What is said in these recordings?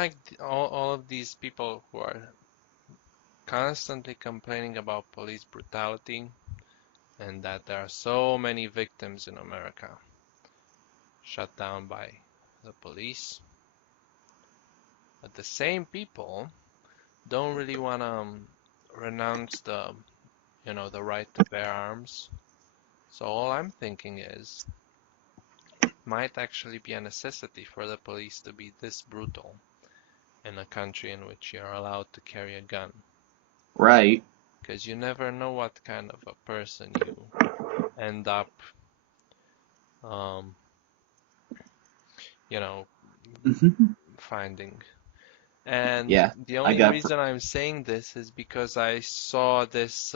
like all of these people who are constantly complaining about police brutality and that there are so many victims in America shut down by the police. But the same people don't really want to renounce the right to bear arms. So all I'm thinking is it might actually be a necessity for the police to be this brutal in a country in which you're allowed to carry a gun. Right. Because you never know what kind of a person you end up, um, you know, Hmm. finding. And Yeah, the I only got. reason I'm saying this is because I saw this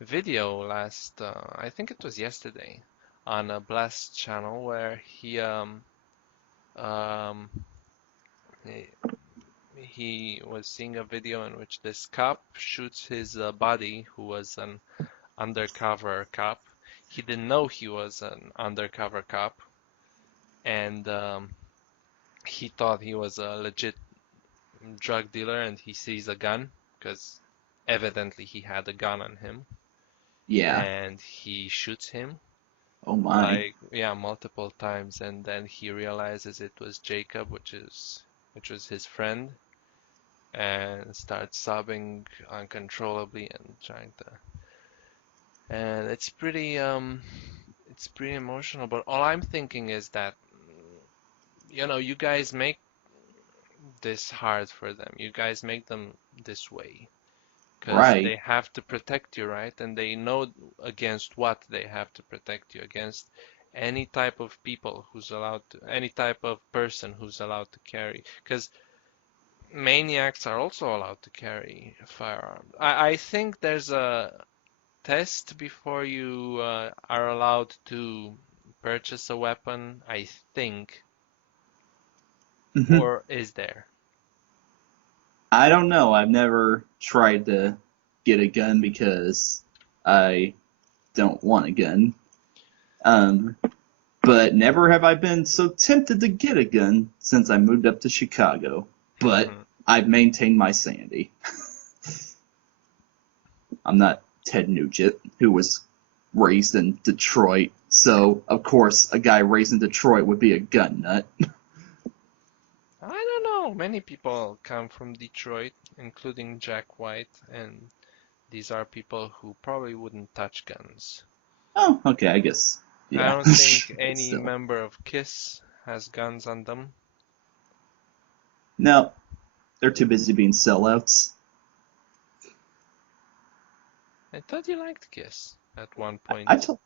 video I think it was yesterday, on a Blast channel where um, he, he was seeing a video in which this cop shoots his buddy who was an undercover cop. He didn't know he was an undercover cop, and he thought he was a legit drug dealer, and he sees a gun because evidently he had a gun on him, Yeah. and he shoots him Oh my. like, yeah, multiple times, and then he realizes it was Jacob, which was his friend, and starts sobbing uncontrollably and trying to, and it's pretty emotional. But all I'm thinking is that, you guys make this hard for them. You guys make them this way because Right. they have to protect you, right? And they know against what they have to protect you against. Any type of people who's allowed to, any type of person who's allowed to carry, because maniacs are also allowed to carry a firearm. I think there's a test before you are allowed to purchase a weapon, I think, Hmm. or is there? I don't know. I've never tried to get a gun because I don't want a gun. Um, but never have I been so tempted to get a gun since I moved up to Chicago. But I've maintained my sanity. I'm not Ted Nugent, who was raised in Detroit. So, of course, a guy raised in Detroit would be a gun nut. I don't know. Many people come from Detroit, including Jack White, and these are people who probably wouldn't touch guns. Oh, okay, I guess. I Yeah. don't think But any still. member of KISS has guns on them. No, they're too busy being sellouts. I thought you liked KISS at one I point. told,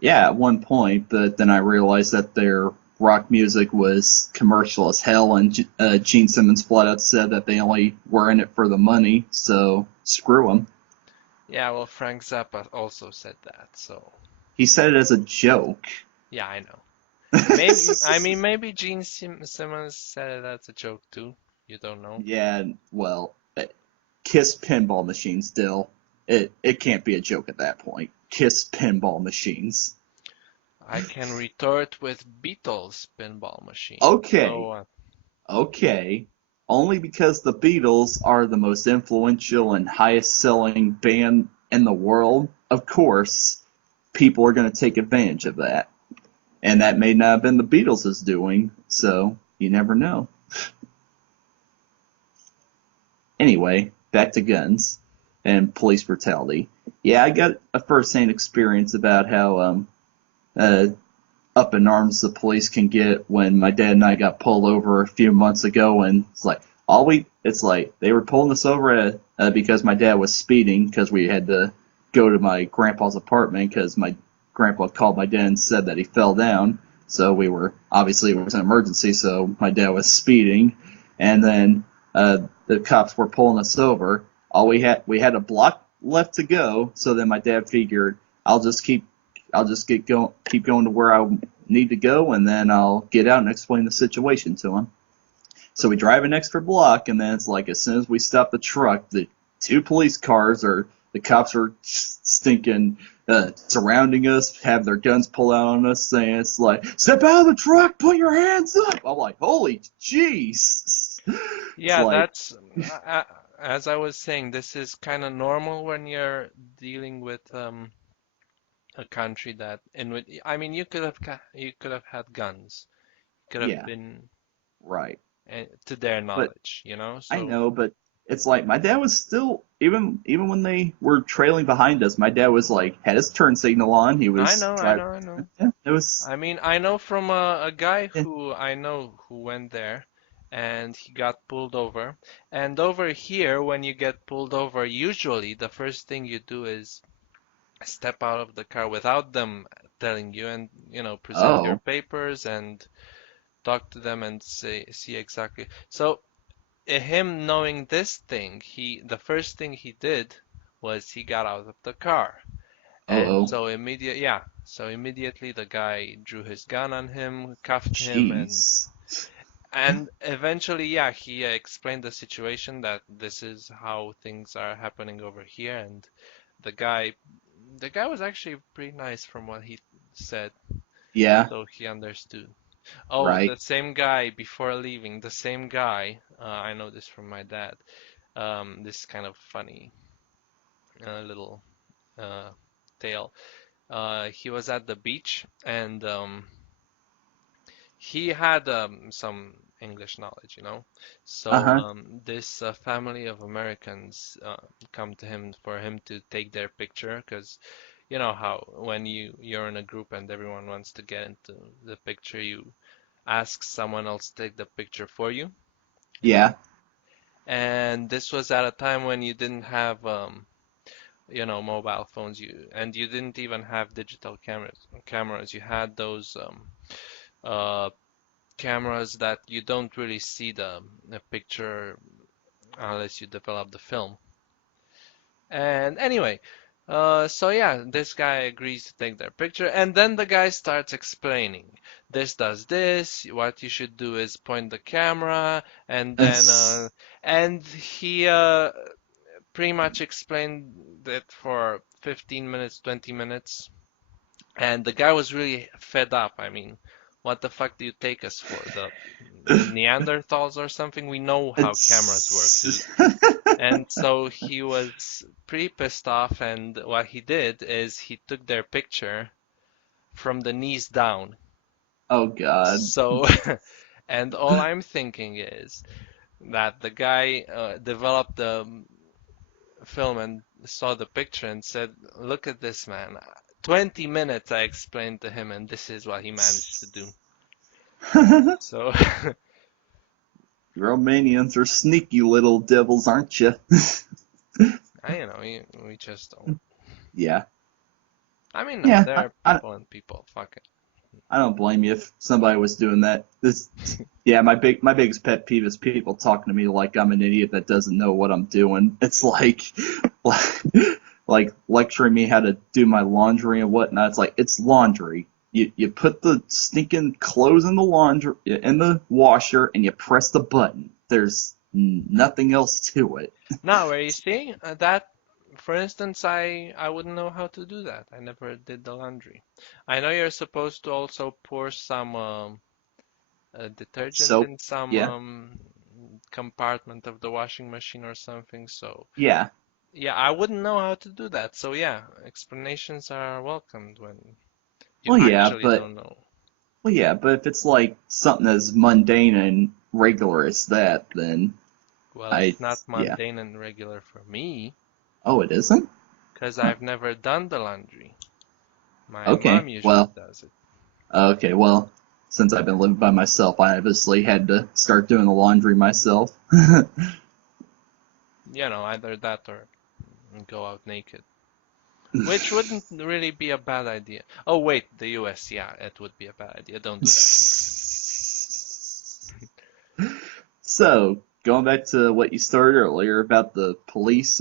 yeah, at one point, but then I realized that their rock music was commercial as hell, and Gene Simmons flat out said that they only were in it for the money, so screw them. Yeah, well, Frank Zappa also said that, so He said it as a joke. yeah, I know. Maybe Gene Simmons said it as a joke too. You don't know. Yeah, well, Kiss pinball machines, Dill. It can't be a joke at that point. Kiss pinball machines. I can retort with Beatles pinball machine. Okay, So okay. Only because the Beatles are the most influential and highest selling band in the world, of course, people are going to take advantage of that. And that may not have been the Beatles' doing, so you never know. Anyway, back to guns and police brutality. Yeah, I got a first-hand experience about how uh, up in arms the police can get when my dad and I got pulled over a few months ago, and it's like they were pulling us over because my dad was speeding because we had to go to my grandpa's apartment because my grandpa called my dad and said that he fell down. So we were obviously it was an emergency, so my dad was speeding, and then the cops were pulling us over. All we had a block left to go, so then my dad figured I'll just keep keep going to where I need to go, and then I'll get out and explain the situation to him. So we drive an extra block, and then it's like as soon as we stop the truck, the two police cars or the cops are stinking surrounding us, have their guns pulled out on us, saying it's like, "Step out of the truck, put your hands up." I'm like, "Holy jeez!" It's Yeah, like, that's as I was saying, this is kind of normal when you're dealing with a country that in which I mean you could have had guns, could have yeah, been right. to their But knowledge, you know? I So know, but it's like my dad was still even when they were trailing behind us, my dad was like had his turn signal on. He I was know, I driving. know, I know. Yeah, it was. I mean, I know from a guy Yeah. who I know who went there and he got pulled over. And over here, when you get pulled over, usually the first thing you do is step out of the car without them telling you and, present your Oh, papers and talk to them and see exactly. So, him knowing this thing, the first thing he did was he got out of the car. And oh, so immediately the guy drew his gun on him, cuffed him, and jeez. and eventually, yeah, he explained the situation that this is how things are happening over here, and the guy, the guy was actually pretty nice from what he said, Yeah, so he understood. Oh, right. the same guy before leaving, the same guy. I know this from my dad. This kind of funny little uh, tale. He was at the beach and he had some English knowledge, you know. So Uh-huh. this family of Americans come to him for him to take their picture because you know how when you're in a group and everyone wants to get into the picture, you ask someone else to take the picture for you, you know. Yeah. And this was at a time when you didn't have mobile phones, you didn't even have digital cameras. You had those uh cameras that you don't really see the picture unless you develop the film. And anyway, so yeah, this guy agrees to take their picture, and then the guy starts explaining. This does this. What you should do is point the camera, and then and he pretty much explained it for 15 minutes, 20 minutes. And the guy was really fed up. I mean, what the fuck do you take us for? The Neanderthals or something? We know how cameras work, dude. It's And so he was pretty pissed off, and what he did is he took their picture from the knees down. oh God. So, and all I'm thinking is that the guy developed the film and saw the picture and said, "Look at this man. 20 minutes I explained to him, and this is what he managed to do." So, Romanians are sneaky little devils, aren't you? we just don't. Yeah. I mean, no, Yeah. there are I people and people. Fuck it. I don't blame you if somebody was doing that. This, yeah, my biggest pet peeve is people talking to me like I'm an idiot that doesn't know what I'm doing. It's like, like lecturing me how to do my laundry and whatnot. It's like it's laundry. You put the stinking clothes in the laundry in the washer and you press the button. There's nothing else to it. Now, where you see that, for instance, I wouldn't know how to do that. I never did the laundry. I know you're supposed to also pour some detergent So in some yeah, compartment of the washing machine or something. So yeah. yeah, I wouldn't know how to do that. So yeah, explanations are welcomed when you Well, yeah, actually but don't know. if it's like something as mundane and regular as that, then Well, I, it's not yeah. mundane and regular for me, Oh, it isn't? because Huh. I've never done the laundry. My Okay, mom usually well, does it. since I've been living by myself, I obviously had to start doing the laundry myself. Either that or go out naked. Which wouldn't really be a bad idea. Oh, wait, the US, yeah, it would be a bad idea. Don't do that. So, going back to what you started earlier about the police,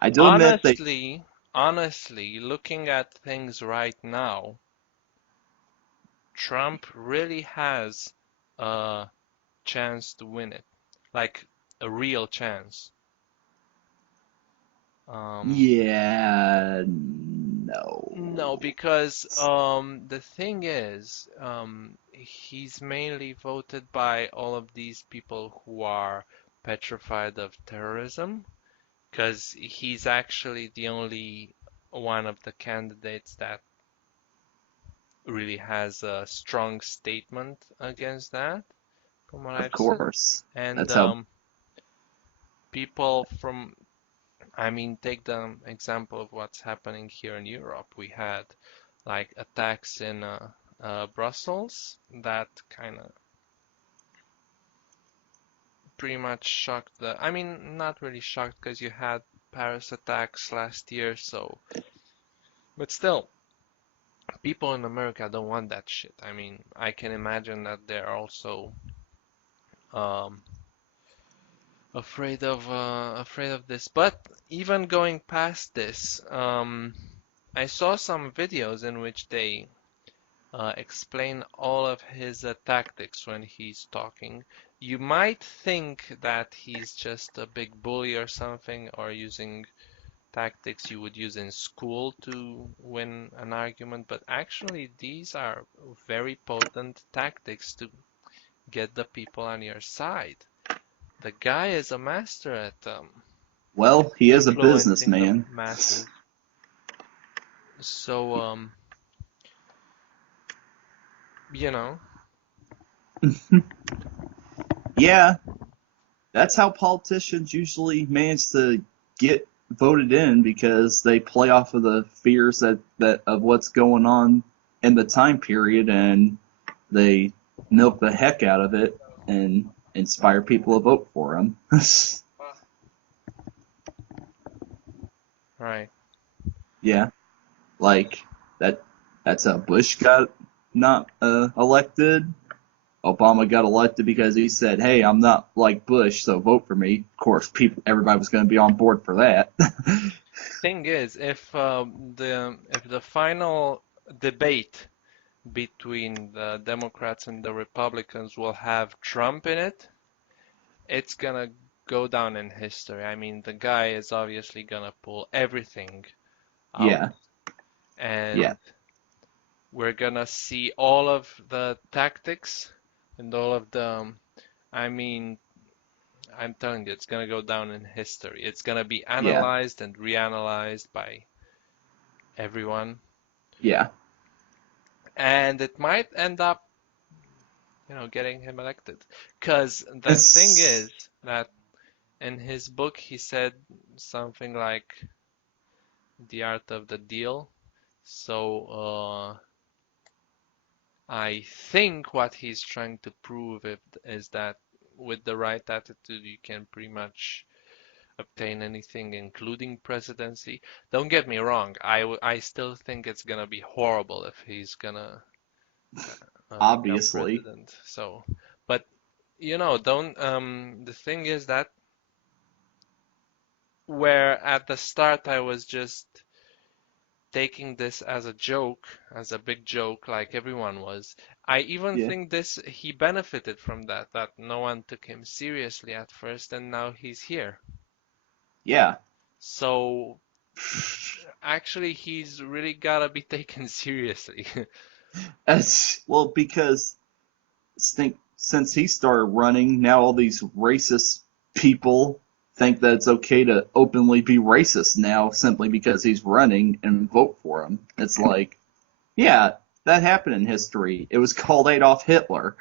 I do admit that, Honestly, honestly, looking at things right now, Trump really has a chance to win it. Like a real chance. Um, yeah, No, No. because the thing is, he's mainly voted by all of these people who are petrified of terrorism, because he's actually the only one of the candidates that really has a strong statement against that, from what Of I've seen. course. And That's how. people from, I mean, take the example of what's happening here in Europe. We had like attacks in Brussels that kind of pretty much shocked the, I mean, not really shocked because you had Paris attacks last year, so, but still, people in America don't want that shit. I mean, I can imagine that they're also um, afraid of this. But even going past this, I saw some videos in which they explain all of his tactics when he's talking. You might think that he's just a big bully or something, or using tactics you would use in school to win an argument, but actually these are very potent tactics to get the people on your side. The guy is a master at Well, he is a influencing the businessman. masses. So, you know, Yeah, that's how politicians usually manage to get voted in because they play off of the fears that of what's going on in the time period and they milk the heck out of it and inspire people to vote for them. right. Yeah, like that. That's how Bush got not elected. Obama got elected because he said, "Hey, I'm not like Bush, so vote for me." Of course, everybody was going to be on board for that. Thing is, if the final debate between the Democrats and the Republicans will have Trump in it, it's gonna go down in history. I mean, the guy is obviously gonna pull everything out, Yeah, yeah, and we're gonna see all of the tactics and all of the, I mean, I'm telling you, it's gonna go down in history. It's gonna be yeah, analyzed and reanalyzed by everyone, yeah. and it might end up, getting him elected. Because the thing It's, is that in his book he said something like the art of the deal. So I think what he's trying to prove is that with the right attitude, you can pretty much obtain anything, including presidency. Don't get me wrong, I still think it's gonna be horrible if he's gonna become obviously. president. So, but don't. The thing is that where at the start I was just taking this as a joke, as a big joke, like everyone was. I even Yeah, think this he benefited from that no one took him seriously at first, and now he's here. yeah. So actually, he's really gotta be taken seriously. Well, because since he started running, now all these racist people think that it's okay to openly be racist now simply because he's running and vote for him. It's like, yeah, that happened in history. It was called Adolf Hitler.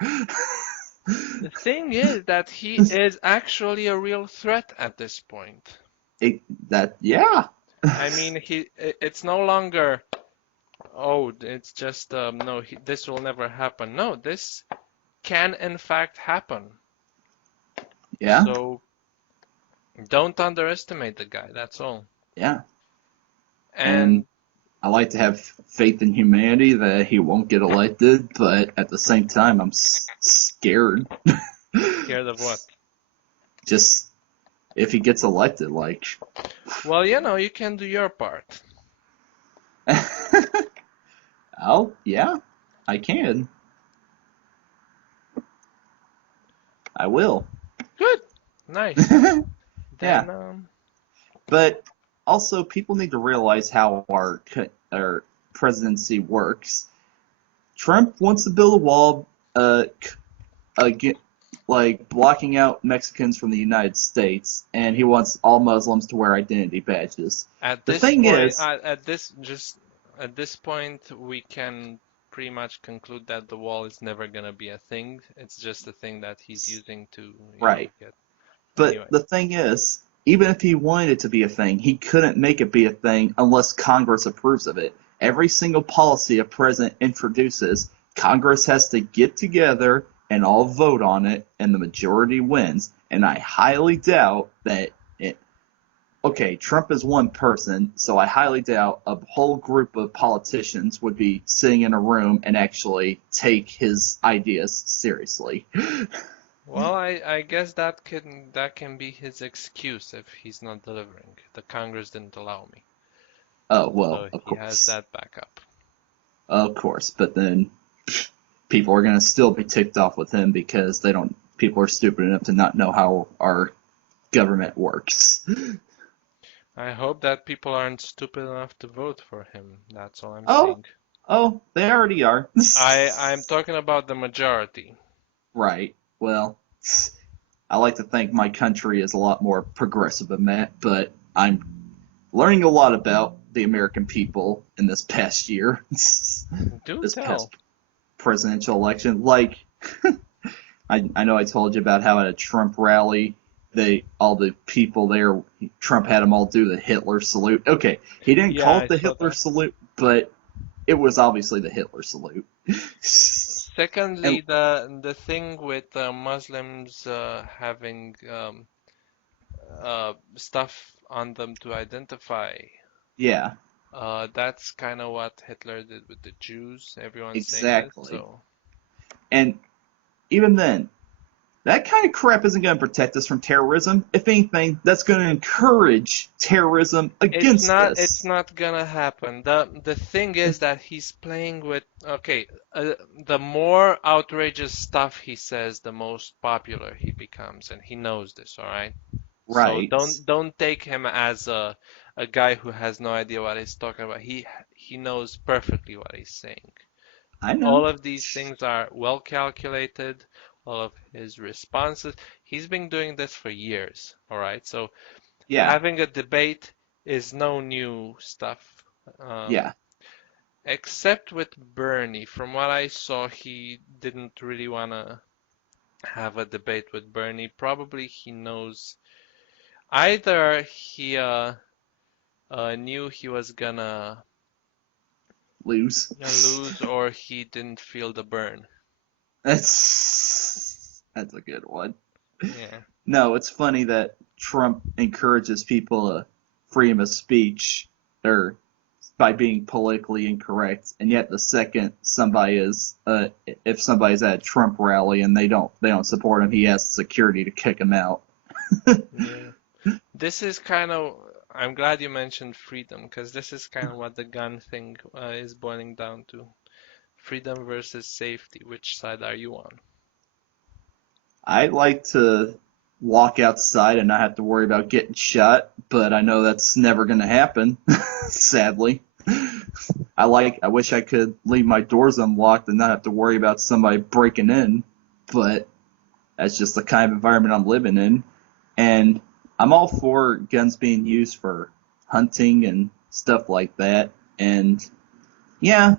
The thing is that he is actually a real threat at this point. Yeah, I mean, it's no longer, oh, it's just, no, this will never happen. No, this can in fact happen. yeah, So don't underestimate the guy, that's all. yeah. And And I like to have faith in humanity that he won't get elected, but at the same time, I'm scared. scared of what? Just if he gets elected, like, Well, you can do your part. oh, yeah, I can. I will. Good. Nice. Yeah, Then, but also people need to realize how our or presidency works. Trump wants to build a wall, get, like blocking out Mexicans from the United States, and he wants all Muslims to wear identity badges. At The this thing point, is, at this point, we can pretty much conclude that the wall is never gonna be a thing. It's just a thing that he's using to, right, get. but Anyway, the thing is, even if he wanted it to be a thing, he couldn't make it be a thing unless Congress approves of it. Every single policy a president introduces, Congress has to get together and all vote on it, and the majority wins. And I highly doubt that it. Okay, Trump is one person, so I highly doubt a whole group of politicians would be sitting in a room and actually take his ideas seriously. well, I guess that can be his excuse if he's not delivering. The Congress didn't allow me, Oh, well, so of he has course. that backup. Of course, but then people are going to still be ticked off with him because they don't. People are stupid enough to not know how our government works. I hope that people aren't stupid enough to vote for him. That's all I'm Oh, saying. oh, they already are. I'm talking about the majority. Right. Well, I like to think my country is a lot more progressive than that, but I'm learning a lot about the American people in this past year, Do this past tell. presidential election. Like, I know I told you about how at a Trump rally, all the people there, Trump had them all do the Hitler salute. Okay, he didn't Yeah, call it I the saw Hitler that. salute, but it was obviously the Hitler salute. Secondly, And the thing with Muslims having stuff on them to identify, yeah, that's kind of what Hitler did with the Jews. Everyone's saying this, exactly. so And even then, that kind of crap isn't going to protect us from terrorism. If anything, that's going to encourage terrorism against it's us. not gonna happen. The thing is that he's playing with, okay, the more outrageous stuff he says, the most popular he becomes, and he knows this, all right? So Right. don't take him as a guy who has no idea what he's talking about. He knows perfectly what he's saying. I know. All of these things are well calculated, all of his responses. He's been doing this for years, all right? So Yeah. having a debate is no new stuff. Um, Yeah. except with Bernie. From what I saw, he didn't really want to have a debate with Bernie. Probably he knows either he knew he was gonna Lose. lose or he didn't feel the burn. That's a good one. Yeah. No, it's funny that Trump encourages people freedom of speech or by being politically incorrect, and yet the second somebody is, if somebody's at a Trump rally and they don't support him, he has security to kick him out. Yeah. This is kind of, I'm glad you mentioned freedom because this is kind of what the gun thing is boiling down to. Freedom versus safety. Which side are you on? I like to walk outside and not have to worry about getting shot, but I know that's never going to happen, sadly. I wish I could leave my doors unlocked and not have to worry about somebody breaking in, but that's just the kind of environment I'm living in. And I'm all for guns being used for hunting and stuff like that. And yeah,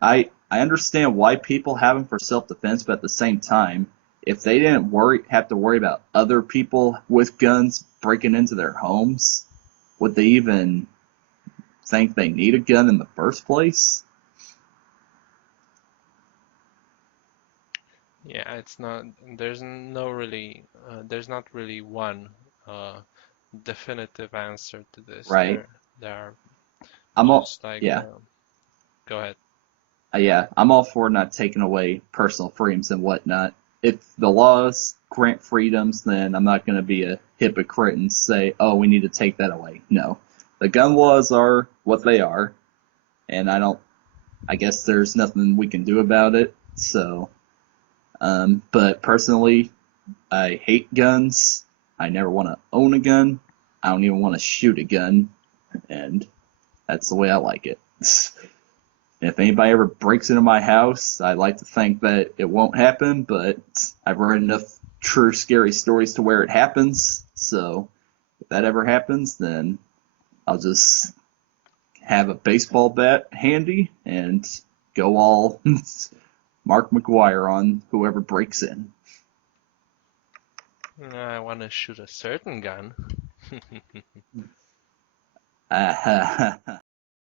I understand why people have them for self-defense, but at the same time, if they didn't have to worry about other people with guns breaking into their homes, would they even think they need a gun in the first place? Yeah, it's not, there's no really, there's not really one uh, definitive answer to this. Right? There are I'm all just like, yeah. go ahead. Yeah, I'm all for not taking away personal freedoms and whatnot. If the laws grant freedoms, then I'm not going to be a hypocrite and say, oh, we need to take that away. No. The gun laws are what they are, and I guess there's nothing we can do about it. So, but personally, I hate guns. I never want to own a gun. I don't even want to shoot a gun. And That's the way I like it. If anybody ever breaks into my house, I like to think that it won't happen, but I've read enough true scary stories to where it happens. So if that ever happens, then I'll just have a baseball bat handy and go all Mark McGuire on whoever breaks in. I want to shoot a certain gun.